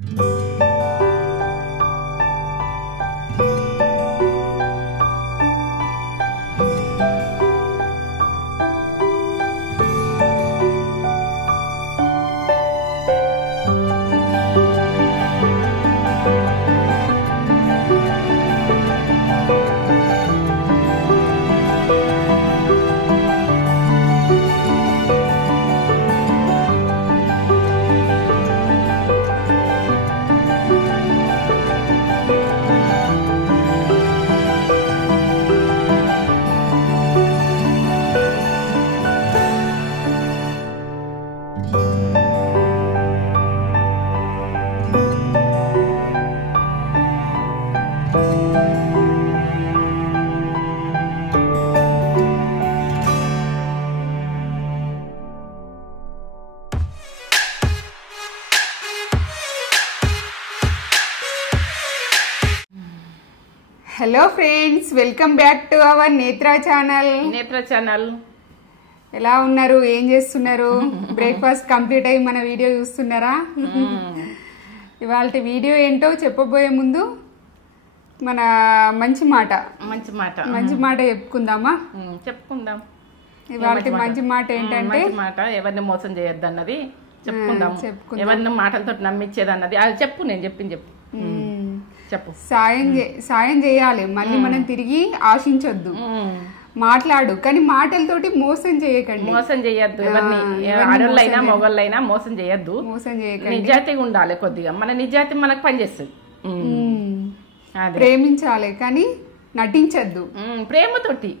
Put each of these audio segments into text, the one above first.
Hello friends, welcome back to our నేత్ర channel. ఎలా ఉన్నారు? ఏం చేస్తున్నారు? బ్రేక్ఫాస్ట్ కంప్లీట్ అయ్యి మన వీడియో చూస్తున్నారా? ఇవాళ వీడియో ఏంటో చెప్పబోయే ముందు మన మంచి మాట చెప్పుకుందామా? చెప్పుకుందాం. ఇవాళ మంచి మాట ఏంటంటే ఎవరిని మోసం చేయొద్దు అన్నది చెప్పుకుందాం. ఎవరిని మాటలతో నమ్మించేది అన్నది అది చెప్పు. నేను చెప్పింది చెప్పు. సాయం చేయాలి, మళ్ళీ మనం తిరిగి ఆశించొద్దు. మాట్లాడు, కానీ మాటలతోటి మోసం చేయకండి. మోసం చేయొద్దు ఎవరిని, ఆడోళ్ళైనా మొగోళ్ళైనా మోసం చేయొద్దు. నిజాయితీగా ఉండాలి. కొద్దిగా మన నిజాయితీ మనకు పనిచేస్తుంది. ప్రేమించాలి కానీ నటించద్దు. ప్రేమతోటి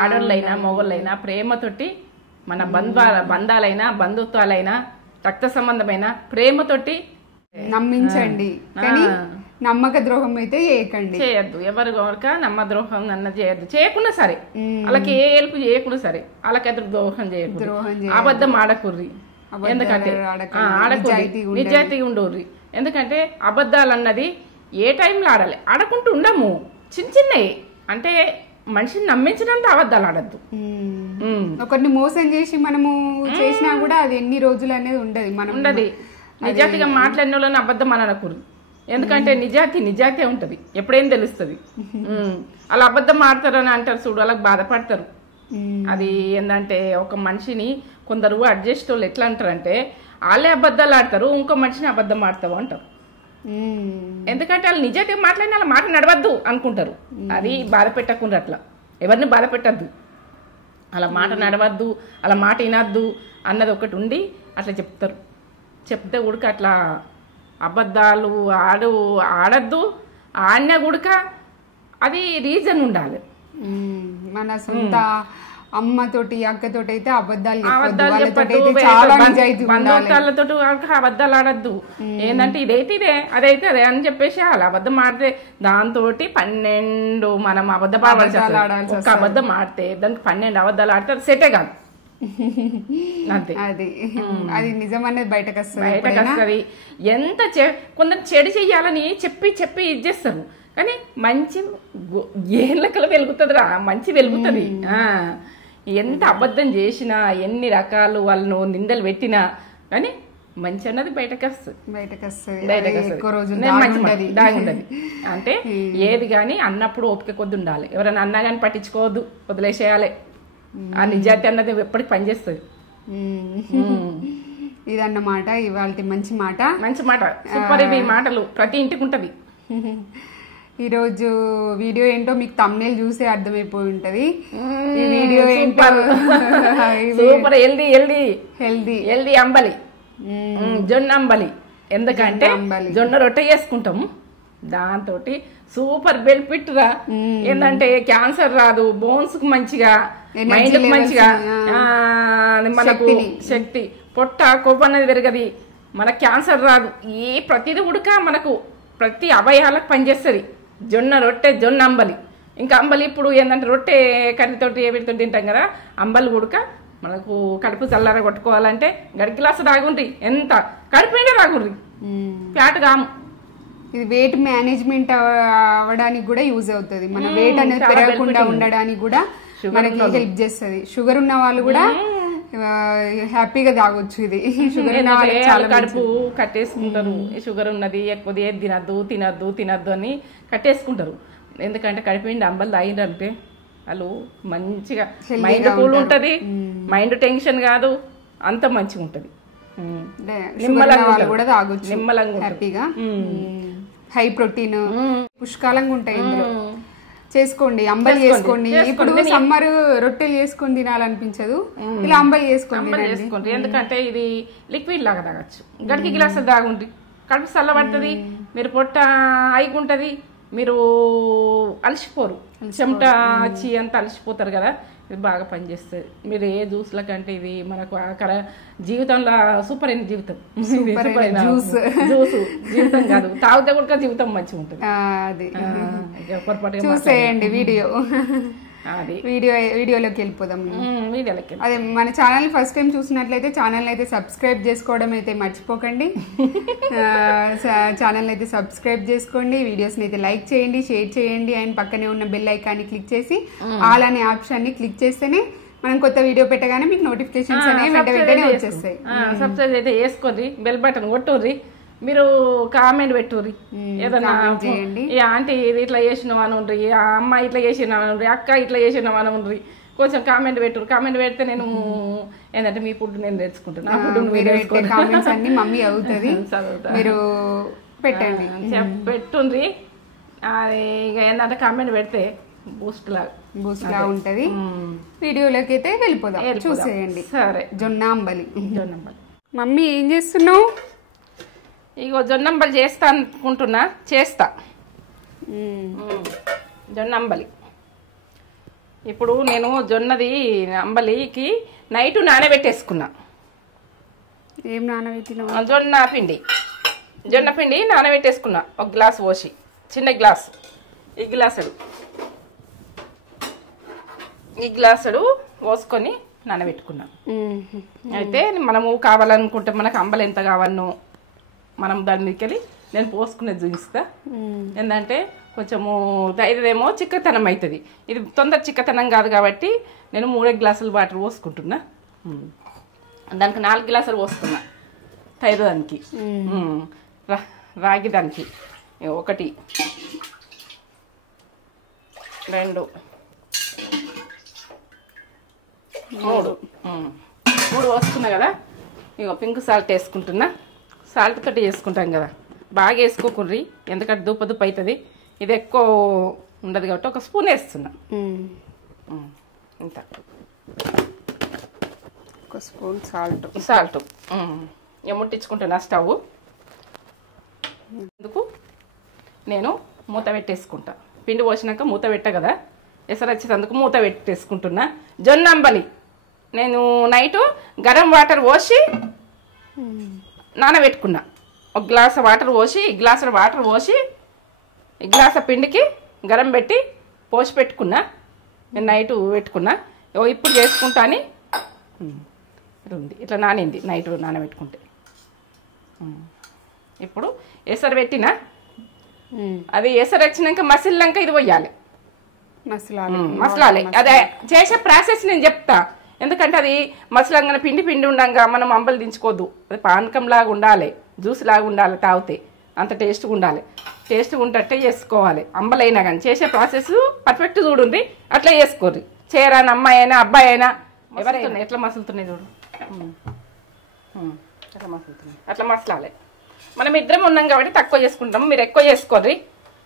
ఆడోళ్ళైనా మొగోళ్ళైనా ప్రేమతోటి మన బంధాలైనా బంధుత్వాలైనా రక్త సంబంధమైన ప్రేమతోటి నమ్మించండి, కానీ నమ్మక ద్రోహం అయితే చేయొద్దు. ఎవరు నమ్మ ద్రోహం అన్న చేయొద్దు. చేయకుండా సరే, వాళ్ళకి ఏ హెల్ప్ చేయకుండా సరే, వాళ్ళకి ఎదురు ద్రోహం చేయకూడదు. అబద్ధం ఆడకూర్రి. ఎందుకంటే నిజాయితీగా ఉండవుర్రి. ఎందుకంటే అబద్ధాలు అన్నది ఏ టైంలో ఆడాలి, ఆడకుంటూ ఉండము. చిన్నవి అంటే మనిషిని నమ్మించడానికి అబద్ధాలు ఆడద్దు. ఒకరిని మోసం చేసి మనము చేసినా కూడా అది ఎన్ని రోజులు అనేది ఉండదు. నిజాయితీగా మాట్లాడిన వాళ్ళని అబద్ధం అనకూడదు. ఎందుకంటే నిజాయితీ ఉంటది, ఎప్పుడేం తెలుస్తుంది. అలా అబద్ధం ఆడతారని అంటారు చూడు, వాళ్ళకి బాధపడతారు. అది ఏంటంటే ఒక మనిషిని కొందరు అడ్జస్ట్ వాళ్ళు ఎట్లా అంటారంటే వాళ్ళే అబద్ధాలు ఆడతారు, ఇంకో మనిషిని అబద్ధం ఆడతావు అంటారు. ఎందుకంటే వాళ్ళు నిజాయితీగా మాట్లాడిన వాళ్ళ మాట నడవద్దు అనుకుంటారు. అది బాధ పెట్టకుండా అట్లా ఎవరిని బాధ పెట్టద్దు. అలా మాట నడవద్దు, అలా మాట వినద్దు అన్నది ఒకటి ఉండి అట్లా చెప్తారు. చెప్తే ఉడక అట్లా అబద్ధాలు ఆడద్దు. ఆడినా గుడక అది రీజన్ ఉండాలి. మన సొంత అమ్మతోటి అక్కతోటి అయితే అబద్ధాలు బంధువులతో అబద్ధాలు ఆడద్దు. ఏంటంటే ఇదే అదైతే అదే అని చెప్పేసి అలా అబద్ధం ఆడితే దాంతో 12 మనం అబద్ధం ఆడాల్సి ఒక అబద్ధం ఆడితే దానికి 12 అబద్ధాలు ఆడితే అది సెటే కాదు. అంతే, అది నిజం అనేది బయటకు వస్తుంది. ఎంత కొందరు చెడు చెయ్యాలని చెప్పి ఇది చేస్తారు, కానీ మంచి ఏళ్ళకలు వెలుగుతుంది రా, మంచి వెలుగుతుంది. ఎంత అబద్ధం చేసినా ఎన్ని రకాలు వాళ్ళను నిందలు పెట్టినా కానీ మంచి అన్నది బయటకు వస్తుంది. దాగుంటది. అంటే ఏది కానీ అన్నప్పుడు ఓపిక కొద్ది ఉండాలి. ఎవరైనా అన్నా కానీ పట్టించుకోవద్దు, వదిలేసేయాలి. ఆ నిజాయితీ అన్నది ఎప్పటికి పనిచేస్తుంది. ఇదన్నమాట ఇవాళ మంచి మాట. సూపర్. ఇవి మాటలు ప్రతి ఇంటికి ఉంటవి. ఈరోజు వీడియో ఏంటో మీకు థంబ్నెయిల్ చూసే అర్థమైపోయి ఉంటది. ఈ వీడియో ఏంటో సూపర్ హెల్దీ అంబలి, జొన్న అంబలి. ఎందుకంటే జొన్న రొట్టె చేసుకుంటాము, దాంతో సూపర్ బెనిఫిట్ రా. ఏంటంటే క్యాన్సర్ రాదు, బోన్స్ కు మంచిగా, మైండ్ కు మంచిగా, మనకు శక్తి, పొట్ట కొవ్వు అనేది పెరగది, మన క్యాన్సర్ రాదు. ప్రతిదీ ఉడక మనకు ప్రతి అవయవాలకు పనిచేస్తుంది. జొన్న రొట్టె, జొన్న అంబలి. ఇంకా అంబలి ఇప్పుడు ఏంటంటే రొట్టె కర్రీతోటి వీటితో తింటాం కదా, అంబలి ఉడక మనకు కడుపు చల్లార కొట్టుకోవాలంటే గడి గ్లాసు తాగుండ్రి. ఎంత కడుపు నిండా తాగుండ్రి, ఫ్యాట్ కాము. ఇది వెయిట్ మేనేజ్మెంట్ అవ్వడానికి కూడా యూజ్ అవుతుంది. మన వెయిట్ అనేది పెరగకుండా ఉండడానికి కూడా మనకి హెల్ప్ చేస్తుంది. షుగర్ ఉన్న వాళ్ళు కూడా హ్యాపీగా తాగొచ్చు ఇది. షుగర్ చాలా కడుపు కట్టేసుకుంటారు, షుగర్ ఉన్నది ఎక్కువ ఏది తినద్దు తినద్దు తినద్దు అని కట్టేసుకుంటారు. ఎందుకంటే కడుపు నిండి అంబలు తాగిందంటే వాళ్ళు మంచిగా మైండ్ కూల్ ఉంటది, మైండ్ టెన్షన్ కాదు, అంత మంచిగా ఉంటది. నిమ్మలంగా హ్యాపీగా హై ప్రోటీన్ పుష్కలంగా ఉంటాయి ఇందులో. చేసుకోండి, అంబలి చేసుకోండి. ఇప్పుడు సమ్మర్ రొట్టెలు చేసుకొని తినాలనిపించదు, ఇలా అంబలి చేసుకోండి. ఎందుకంటే ఇది లిక్విడ్ లాగా తాగచ్చు. గడికి గ్లాసులు తాగుండి, కడుపు చల్లబడుతుంది, మీరు పొట్ట అయిగుంటది, మీరు అలసిపోరు, చెమట వచ్చి అంత అలసిపోతారు కదా. ఇది బాగా పనిచేస్తుంది. మీరు ఏ జ్యూస్ల కంటే ఇది మనకు జీవితంలో సూపర్ అయిన జీవితం. జ్యూస్ జీవితం కాదు, తాగితే కూడా జీవితం మంచిగా ఉంటుంది. చూసేయండి వీడియో. వీడియోలోకి వెళ్ళిపోదాం. అదే మన ఛానల్ ఫస్ట్ టైం చూసినట్లయితే ఛానల్ అయితే సబ్స్క్రైబ్ చేసుకోవడం అయితే మర్చిపోకండి. ఛానల్ అయితే సబ్స్క్రైబ్ చేసుకోండి, వీడియోస్ అయితే లైక్ చేయండి, షేర్ చేయండి, అండ్ పక్కనే ఉన్న బెల్ ఐకాన్ని క్లిక్ చేసి ఆల్ అనే ఆప్షన్ ని క్లిక్ చేస్తేనే మనం కొత్త వీడియో పెట్టగానే మీకు నోటిఫికేషన్స్ అనేవి వెంటనే వచ్చేస్తాయి. సబ్స్క్రైబ్ అయితే వేసుకోండి, బెల్ బటన్ కొట్టుర్రి, మీరు కామెంట్ పెట్టుర్రి, ఏదన్నా ఈ ఆంటీ ఇట్లా చేసినావు అని ఉండ్రి, ఆ అమ్మ ఇట్లా చేసినావు అని ఉండ్రి, అక్క ఇట్లా చేసినావు అని ఉండ్రి, కొంచెం కామెంట్ పెట్టుర్రి. కామెంట్ పెడితే నేను ఏంటంటే మీ ఫుడ్ నేను తెచ్చుకుంటాను, నా ఫుడ్ కామెంట్స్ అన్ని మమ్మీ అవుతుంది, మీరు పెట్టండి, పెట్టుండ్రి. అది ఇక ఏంటంటే కామెంట్ పెడితే బూస్ట్ లాగా ఉంటది. వీడియోలోకి అయితే వెళ్ళిపోదాం, చూసేయండి. సరే, జొన్న అంబలి. మమ్మీ ఏం చేస్తున్నావు? ఇగో జొన్నంబలి చేస్తా అనుకుంటున్నా, చేస్తా జొన్నంబలి. ఇప్పుడు నేను జొన్నది అంబలికి నైట్ నానబెట్టేసుకున్నా. ఏం నానబెట్టినా? జొన్న పిండి నానబెట్టేసుకున్నా. ఒక గ్లాస్ పోసి, చిన్న గ్లాస్, ఈ గ్లాసుడు పోసుకొని నానబెట్టుకున్నా. అయితే మనము కావాలనుకుంటే మనకు అంబలి ఎంత కావాలనో మనం దాని మీదకి వెళ్ళి నేను పోసుకునేది చూపిస్తా. ఏంటంటే కొంచెము ధైర్యమో చిక్కతనం అవుతుంది, ఇది తొందర చిక్కతనం కాదు కాబట్టి నేను 3 గ్లాసులు వాటర్ పోసుకుంటున్నా. దానికి 4 గ్లాసులు పోస్తున్నా తైరు దానికి, రాగి దానికి 1 2 3 పోసుకున్నా కదా. ఇక పింక్ సాల్ట్ వేసుకుంటున్నా. సాల్ట్ తోటి వేసుకుంటాం కదా, బాగా వేసుకోకుర్రి, ఎందుకంటే దుప్ప అవుతుంది. ఇది ఎక్కువ ఉండదు కాబట్టి 1 స్పూన్ వేస్తున్నా. ఇంత 1 స్పూన్ సాల్ట్ ముట్టించుకుంటున్నా స్టవ్. అందుకు నేను మూత పెట్టేసుకుంటా. పిండి పోసినాక మూత పెట్ట కదా, ఎసరు వచ్చేందుకు మూత పెట్టేసుకుంటున్నా. జొన్న అంబలి నేను నైట్ గరం వాటర్ పోసి నానబెట్టుకున్నా. 1 గ్లాస్ వాటర్ పోసి, ఈ గ్లాసు పిండికి గరం పెట్టి పోసి పెట్టుకున్నా. నేను నైట్ పెట్టుకున్నా. ఇప్పుడు చేసుకుంటా అని ఉంది, ఇట్లా నానింది నైట్ నానబెట్టుకుంటే. ఇప్పుడు ఎసరు పెట్టినా, అది ఎసరు వచ్చినాక మసిలినాక ఇది పోయాలి, మసలాలి. అదే చేసే ప్రాసెస్ నేను చెప్తా. ఎందుకంటే అది మసలంగా పిండి ఉండంగా మనం అంబలి దించుకోవద్దు. అది పానకంలాగా ఉండాలి, జ్యూస్ లాగా ఉండాలి, తాగితే అంత టేస్ట్గా ఉండాలి. టేస్ట్గా ఉంటే చేసుకోవాలి. అంబలి అయినా కానీ చేసే ప్రాసెస్ పర్ఫెక్ట్ చూడండి, అట్లా చేసుకోరు. చేయరాని అమ్మాయి అయినా అబ్బాయి అయినా ఎవరైనా ఎట్లా మసులుతున్నాయి చూడు, అట్లా మసలాలి. మనం ఇద్దరం ఉన్నాం కాబట్టి తక్కువ చేసుకుంటాం, మీరు ఎక్కువ చేసుకోర్రి.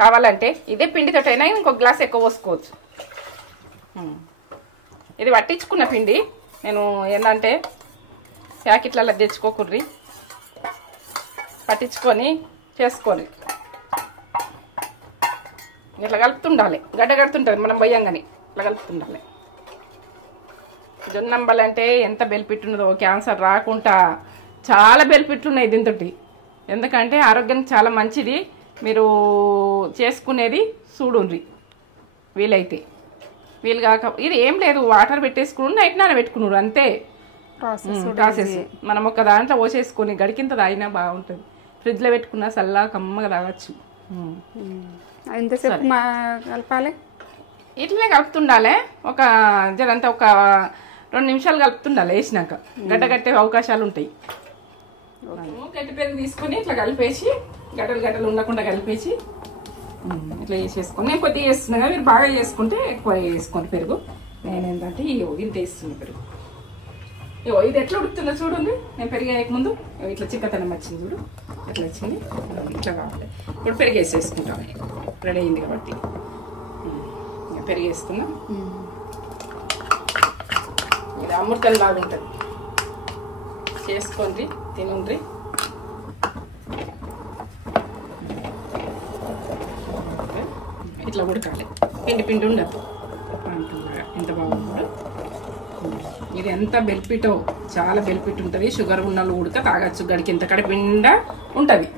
కావాలంటే ఇదే పిండితోటైనా ఇంకొక గ్లాస్ ఎక్కువ పోసుకోవచ్చు. ఇది పట్టించుకున్న పిండి నేను ఏంటంటే ప్యాకెట్లలో తెచ్చుకోకుర్రి, పట్టించుకొని చేసుకోరు. ఇట్లా కలుపుతుండాలి, గడ్డ కడుతుంటుంది మనం పోయంగానే ఇట్లా కలుపుతుండాలి. జొన్నంబలి అంటే ఎంత బెనిఫిట్ ఉన్నదో, క్యాన్సర్ రాకుండా చాలా బెనిఫిట్లు ఉన్నాయి దీంతో. ఎందుకంటే ఆరోగ్యానికి చాలా మంచిది. మీరు చేసుకునేది చూడుండ్రి వీలైతే. వీలు కాక ఇది ఏం లేదు, వాటర్ పెట్టేసుకుని నైట్ నానబెట్టుకున్నారు అంతే ప్రాసెస్. మనం ఒక దాంట్లో పోసేసుకొని గడికింత తాగినా బాగుంటుంది. ఫ్రిడ్జ్లో పెట్టుకున్నా చల్లగా కమ్మగా తాగచ్చు. కలపాలి, ఇట్లనే కలుపుతుండాలి. ఒక జరంతా ఒక 2 నిమిషాలు కలుపుతుండాలి వేసినాక, గడ్డ కట్టే అవకాశాలు ఉంటాయి. గడ్డి పెరుగు తీసుకొని ఇట్లా కలిపేసి గడ్డలు గడ్డలు ఉండకుండా కలిపేసి ఇట్లా వేసేసుకొని, నేను కొద్దిగా వేస్తున్నా కదా, మీరు బాగా చేసుకుంటే ఎక్కువ వేసుకోండి పెరుగు. నేను ఏంటంటే ఇంత వేస్తున్నా పెరుగు. ఇది ఎట్లా ఉడుకుతుందో చూడండి. నేను పెరుగు వేయకముందు ఇట్లా చిక్కతనం వచ్చింది చూడు, ఎట్లా వచ్చింది, ఇట్లా కావాలి. ఇప్పుడు పెరుగు వేసేసుకుంటాం, రెడీ అయింది కాబట్టి. పెరుగు వేసుకున్నా, ఇది అమృతం లాగా ఉంటుంది. చేసుకోండి, తినండి. ఇట్లా ఉడకాలి, పిండి పిండి ఉండదు. ఎంత బాగుంటుందో ఇది. ఎంత బెనిఫిటో, చాలా బెనిఫిట్ ఉంటుంది. షుగర్ ఉన్నలు ఉడక తాగచ్చు. గడికి ఇంత కడిపిండా ఉంటుంది,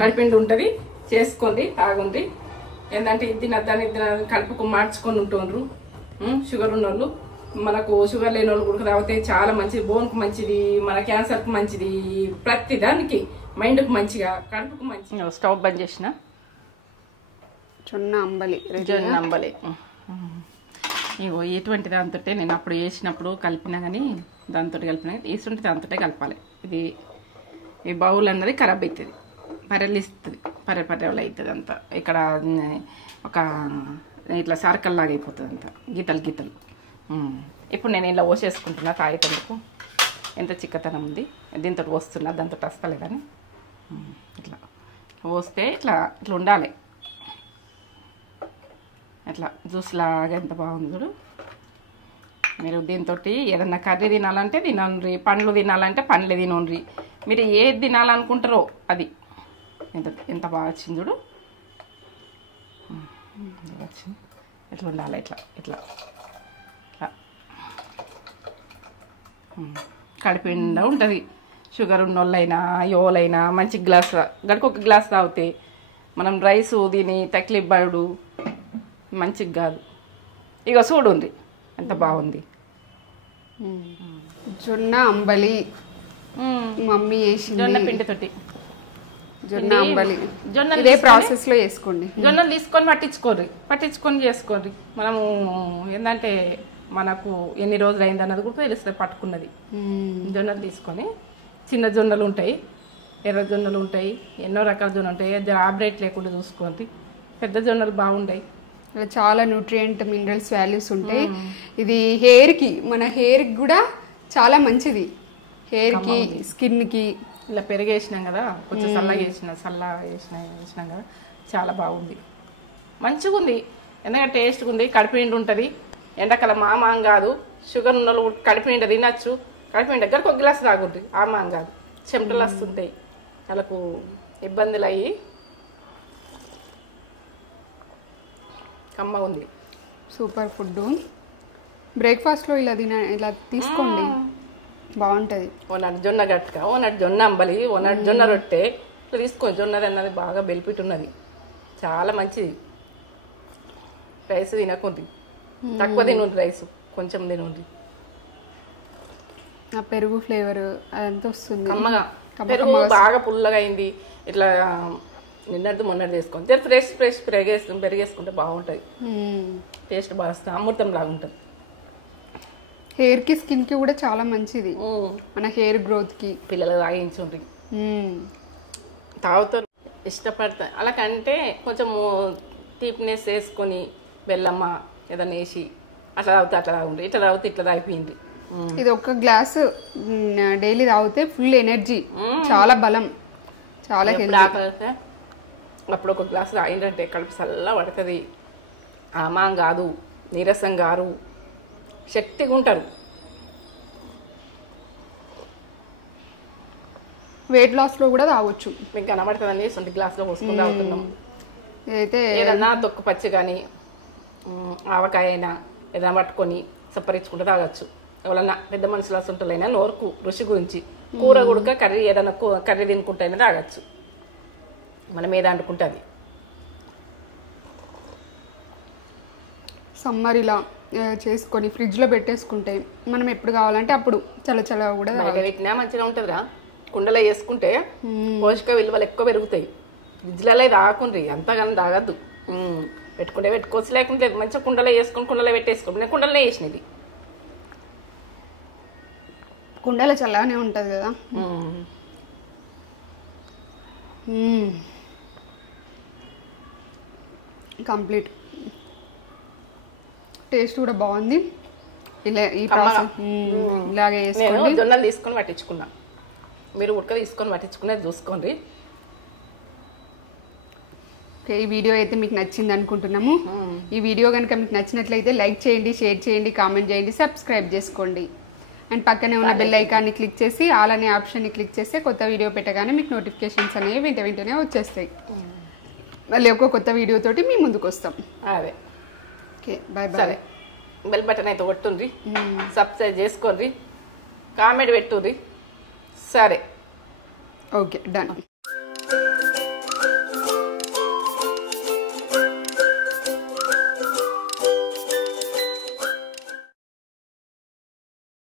కడిపిండి ఉంటుంది. చేసుకోండి, తాగుండి. ఏంటంటే ఇది దాన్ని కడుపుకు మార్చుకొని ఉంటుండ్రు షుగర్ ఉన్నోళ్ళు. మనకు షుగర్ లేని వాళ్ళు ఉడక తాగితే చాలా మంచిది, బోన్కు మంచిది, మన క్యాన్సర్కి మంచిది, ప్రతి దానికి, మైండ్కు మంచిగా, కడుపుకు మంచిగా. స్టవ్ బంద్ చేసిన జొన్న అంబలి, ఇగో ఇటువంటి దాంతో నేను అప్పుడు వేసినప్పుడు కలిపినా కానీ, దాంతో కలిపినా వేస్తుంటే దాంతో కలపాలి. ఇది ఈ బౌల్ అన్నది ఖరాబ్ అవుతుంది, పర్రెలిస్తుంది, పర్రెలు అవుతుంది అంతా. ఇక్కడ ఒక ఇట్లా సర్కల్ లాగా అయిపోతుంది అంతా, గీతలు గీతలు. ఇప్పుడు నేను ఇలా పోసేసుకుంటున్నా తాగేటందుకు. ఎంత చిక్కతనం ఉంది, దీంతో పోస్తున్నా, దాంతో వస్తలే కానీ ఇట్లా పోస్తే ఇట్లా ఇట్లా ఉండాలి. అట్లా జ్యూస్ లాగా ఎంత బాగుంది చూడు. మీరు దీంతో ఏదన్నా కర్రీ తినాలంటే తినండి, పండ్లు తినాలంటే పండ్లు తినండి. మీరు ఏది తినాలనుకుంటారో అది. ఎంత బాగా వచ్చింది చూడు, వచ్చింది. ఇట్లా ఉండాలి, ఇట్లా ఇట్లా ఇట్లా కడిపిండా ఉంటుంది. షుగర్ ఉన్నోళ్ళైనా యోలైనా మంచి గ్లాస్, గడికి ఒక గ్లాస్ తాగితే మనం రైస్ తిని తక్లీఫ్ పడు మంచిగా కాదు. ఇక చూడండి ఎంత బాగుంది. జొన్న అంబలి మమ్మీ వేసింది, జొన్న పిండితోటి జొన్న అంబలి. జొన్న ఇదే ప్రాసెస్ లో వేసుకోండి. జొన్నలు తీసుకొని పట్టించుకొని చేసుకోండి. మనము ఏంటంటే మనకు ఎన్ని రోజులు అయింది అన్నది కూడా తెలుస్తుంది పట్టుకున్నది. జొన్నలు తీసుకొని, చిన్న జొన్నలు ఉంటాయి, ఎర్ర జొన్నలు ఉంటాయి, ఎన్నో రకాల జొన్నలు ఉంటాయి. ఆబ్రేట్ లేకుండా చూసుకోండి. పెద్ద జొన్నలు బాగుంటాయి, చాలా న్యూట్రియంట్ మినరల్స్ వాల్యూస్ ఉంటాయి. ఇది హెయిర్కి, మన హెయిర్కి కూడా చాలా మంచిది. హెయిర్కి, స్కిన్కి. ఇలా పెరిగేసినాం కదా, కొంచెం చల్లగా వేసినాం కదా, చాలా బాగుంది, మంచిగా ఉంది. ఎందుకంటే టేస్ట్గా ఉంది, కడిపిండి ఉంటుంది. ఎండాకాలం మామాం కాదు, షుగర్ ఉన్న వాళ్ళు కడిపిండి తినచ్చు. కడిపిండి దగ్గరకు ఒక గ్లాస్ తాగుంటుంది, ఆమాం కాదు. చెమటలు వస్తుంటాయి, వాళ్ళకు ఇబ్బందులు అయ్యి. కమ్మగా ఉంది, సూపర్ ఫుడ్. బ్రేక్ఫాస్ట్లో ఇలా తీసుకోండి, బాగుంటుంది. ఓనాడు జొన్న గట్క, ఓనాడు జొన్న అంబలి, ఓనాడు జొన్న రొట్టె ఇట్లా తీసుకోండి. జొన్నది అన్నది బాగా బెనిఫిట్ ఉన్నది, చాలా మంచిది. రైస్ తినకుంది, తక్కువ తినండి, రైస్ కొంచెం తినండి. ఆ పెరుగు ఫ్లేవర్ అదంతా వస్తుంది, కమ్మగా. పెరుగు బాగా పుల్లగా అయింది. ఇట్లా నిన్నటిది మొన్నటి చేసుకోండి. ఫ్రెష్ పెరిగేసుకుంటే బాగుంటుంది, టేస్ట్ బాగా వస్తుంది, అమృతం లాగా ఉంటుంది. హెయిర్ కి, స్కిన్ కి కూడా చాలా మంచిది, మన హెయిర్ గ్రోత్ కి. పిల్లలు తాగించుండ్రి, తాగుతారు, ఇష్టపడతారు. అలా కంటే కొంచెము తీపినెస్ వేసుకొని బెల్లమ్మ ఏదైనా వేసి అట్లా తాగుతా, అట్లా తాగుండ్రి. ఇట్లా తాగితే ఇట్లా తాగిపోయింది. ఇది ఒక గ్లాస్ డైలీ తాగితే ఫుల్ ఎనర్జీ, చాలా బలం, చాలా హెల్తీ. అప్పుడు ఒక గ్లాసు తాగిందంటే కడుపు చల్ల పడుతుంది. ఆమాం కాదు, నీరసం గారు, శక్తిగా ఉంటారు. వెయిట్ లాస్ లో కూడా తాగొచ్చు. మీకు కనబడుతుందని సొంత గ్లాసులో పోసుకుని తాగుతున్నాం. అయితే ఏదన్నా తొక్కు పచ్చి కానీ ఆవకాయ అయినా ఏదైనా పట్టుకొని సప్పరించుకుంటూ తాగొచ్చు. ఎవరన్నా పెద్ద మనుషుల సొంటలైనా నోరుకు రుచి గురించి, కూర గుడక కర్రీ ఏదైనా కర్రీ తినుకుంటైనా తాగొచ్చు. మనం ఏదో అంటుకుంటుంది. సమ్మర్ ఇలా చేసుకొని ఫ్రిడ్జ్లో పెట్టేసుకుంటే మనం ఎప్పుడు కావాలంటే అప్పుడు చల్ల కూడా పెట్టినా మంచిగా ఉంటుందిరా. కుండలో వేసుకుంటే పోషక విలువలు ఎక్కువ పెరుగుతాయి. ఫ్రిడ్జ్లలో తాగకుండ్రి, అంతగానో తాగద్దు. పెట్టుకుంటే పెట్టుకోవచ్చు, లేకుంటే మంచిగా కుండలో వేసుకొని కుండలో పెట్టేసుకోండి. నేను కుండలో వేసినది కుండలో చల్లగానే ఉంటుంది కదా. కంప్లీట్ టేస్ట్ కూడా బాగుంది. ఇలా ఈ ప్రాసెస్ ఇలాగే చేసుకోండి. జొన్నలు తీసుకొని పట్టించుకున్నా, మీరు ఉడక తీసుకొని పట్టించుకునేది చూసుకోండి. ఓకే, ఈ వీడియో అయితే మీకు నచ్చింది అనుకుంటున్నాము. ఈ వీడియో కనుక మీకు నచ్చినట్లయితే లైక్ చేయండి, షేర్ చేయండి, కామెంట్ చేయండి, సబ్స్క్రైబ్ చేసుకోండి. అండ్ పక్కనే ఉన్న బెల్ ఐకాన్ని క్లిక్ చేసి ఆల్ అనే ఆప్షన్ని క్లిక్ చేస్తే కొత్త వీడియో పెట్టగానే మీకు నోటిఫికేషన్స్ అనేవి వెంటనే వచ్చేస్తాయి. మళ్ళీ ఒక కొత్త వీడియో తోటి మీ ముందుకు వస్తాం. అదే, okay, bye bye. Bell button అయితే కొట్టుండ్రి, సబ్స్క్రైబ్ చేసుకోండి, కామెంట్ పెట్టుండ్రి. సరే, ఓకే, డన్.